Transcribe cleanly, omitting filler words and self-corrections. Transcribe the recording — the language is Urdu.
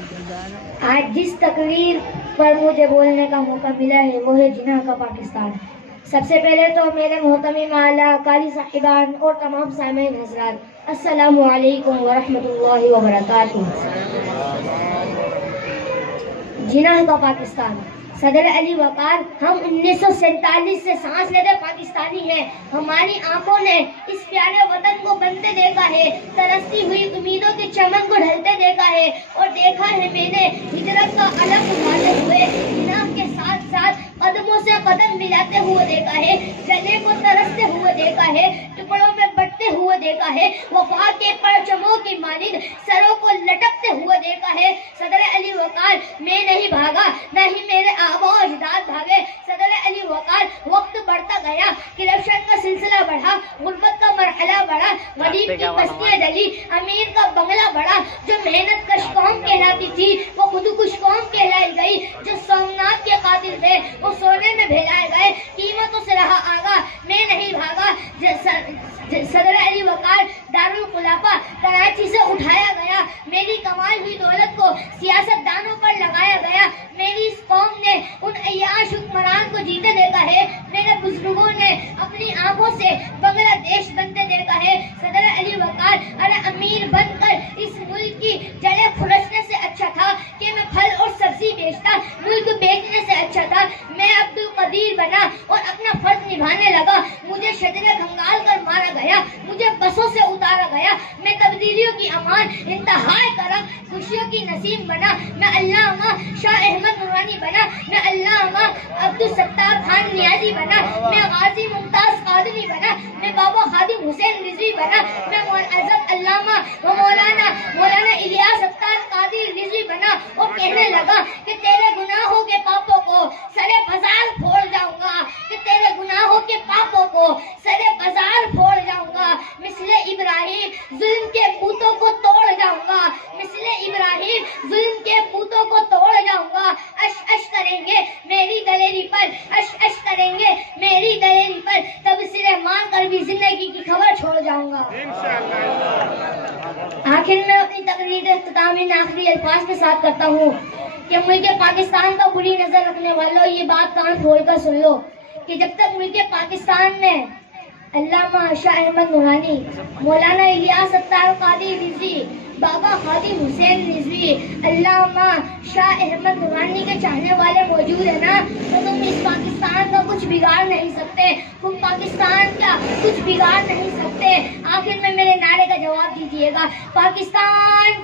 آج جس تقریر پر مجھے بولنے کا موقع ملا ہے وہ ہے جناح کا پاکستان۔ سب سے پہلے تو میرے محترم اعلیٰ قاری صاحبان اور تمام سامعین حضرات، السلام علیکم ورحمۃ اللہ وبرکاتہ۔ جناح کا پاکستان، صدر علی وقار، ہم 1947 سے سانس لیتے پاکستانی ہیں۔ ہماری آنکھوں نے اس پیارے وطن کو بنتے دیکھا ہے، ترستی ہوئی امیدوں کے چمن کو ڈھلتے دیکھا ہے، اور دیکھا ہے میں نے ہجرت کا علم اٹھاتے ہوئے جناح کے ساتھ ساتھ قدموں سے قدم ملاتے ہوئے دیکھا ہے، گلے کو ترستے ہوئے دیکھا ہے، ٹکڑوں میں بٹتے ہوئے دیکھا ہے، وفا کے پرچموں کی مانند سروں کو لٹکتے ہوئے دیکھا ہے۔ صدر علی وقار، میں نہیں بھاگا، نہ ہی میرے آبا و اجداد بھاگے۔ صدر علی وقار، وقت بڑھتا گیا، کرپشن کا سلسلہ بڑھا، غربت کا مرحلہ بڑھا، غریب کی بستیاں جلی، امیر کا بنگلہ بڑھا۔ جو محنت کش قوم کہلاتی تھی وہ خود کش قوم کہلائی گئی، جو سومنات کے قاتل تھے وہ سونے میں بھیجائے گئے، قیمتوں سے رہا آگا، میں نہیں بھاگا۔ صدر علی وقار، دارالخلافہ کراچی سے اٹھایا گیا، میری کمائی ہوئی دولت کو سیاست دانوں پر لگایا گیا، میری اس قوم نے ان عیاش حکمران کو جیتے دیکھا ہے، میرے بزرگوں نے اپنی آنکھوں سے بنگلہ دیش بنتے دیکھا ہے۔ صدر علی وقار، ارے امیر بن کر اس ملک کی جڑیں کھرچنے سے اچھا تھا کہ میں پھل اور سبزی بیچتا، ملک بیچنے سے اچھا تھا میں عبد القدیر بنا اور اپنا فرض نبھانے لگا۔ مجھے شجرے کھنگال کر مارا گیا، مجھے بسوں سے اتارا گیا، میں تبدیلیوں کی امان، انتہائے کرم، خوشیوں کی نسیم بنا، میں علامہ شاہ احمد نورانی بنا، میں علامہ عبدالستار خان نیازی بنا، میں غازی ممتاز قادری بنا، میں بابا خادم حسین رضوی بنا، میں معزز علامہ و مولانا الیاس ستار قادری رضوی بنا، اور کہنے لگا کہ تیرے گناہوں کے پاپوں کو سرے بازار پھوڑ جاؤں گا، کہ تیرے گناہوں کے پاپوں کو سرے بازار پھوڑ جاؤں گا، مثل ابراہیم ظلم کے بتوں کو توڑ جاؤں گا، مثل ابراہیم ظلم کے بتوں کو توڑ جاؤں گا۔ اش اش کریں گے میری دلیری پر، اش اش کریں گے میری دلیری پر، تب سرے مان کر بھی زندگی کی خبر چھوڑ جاؤں گا۔ آخر میں اپنی تقریر اختتامی آخری الفاظ کے ساتھ کرتا ہوں کہ ملک پاکستان کا بری نظر رکھنے والوں یہ بات کان کھول کر سن لو کہ جب تک ملک پاکستان میں علامہ شاہ احمد نورانی، مولانا الیاس ستار قادری رضوی، بابا خادم حسین رضوی، علامہ شاہ احمد نورانی کے چاہنے والے موجود ہیں نا، تو تم اس پاکستان کا کچھ بگاڑ نہیں سکتے، تم پاکستان کا کچھ بگاڑ نہیں سکتے۔ آخر میں میرے نعرے کا جواب دیجیے گا، پاکستان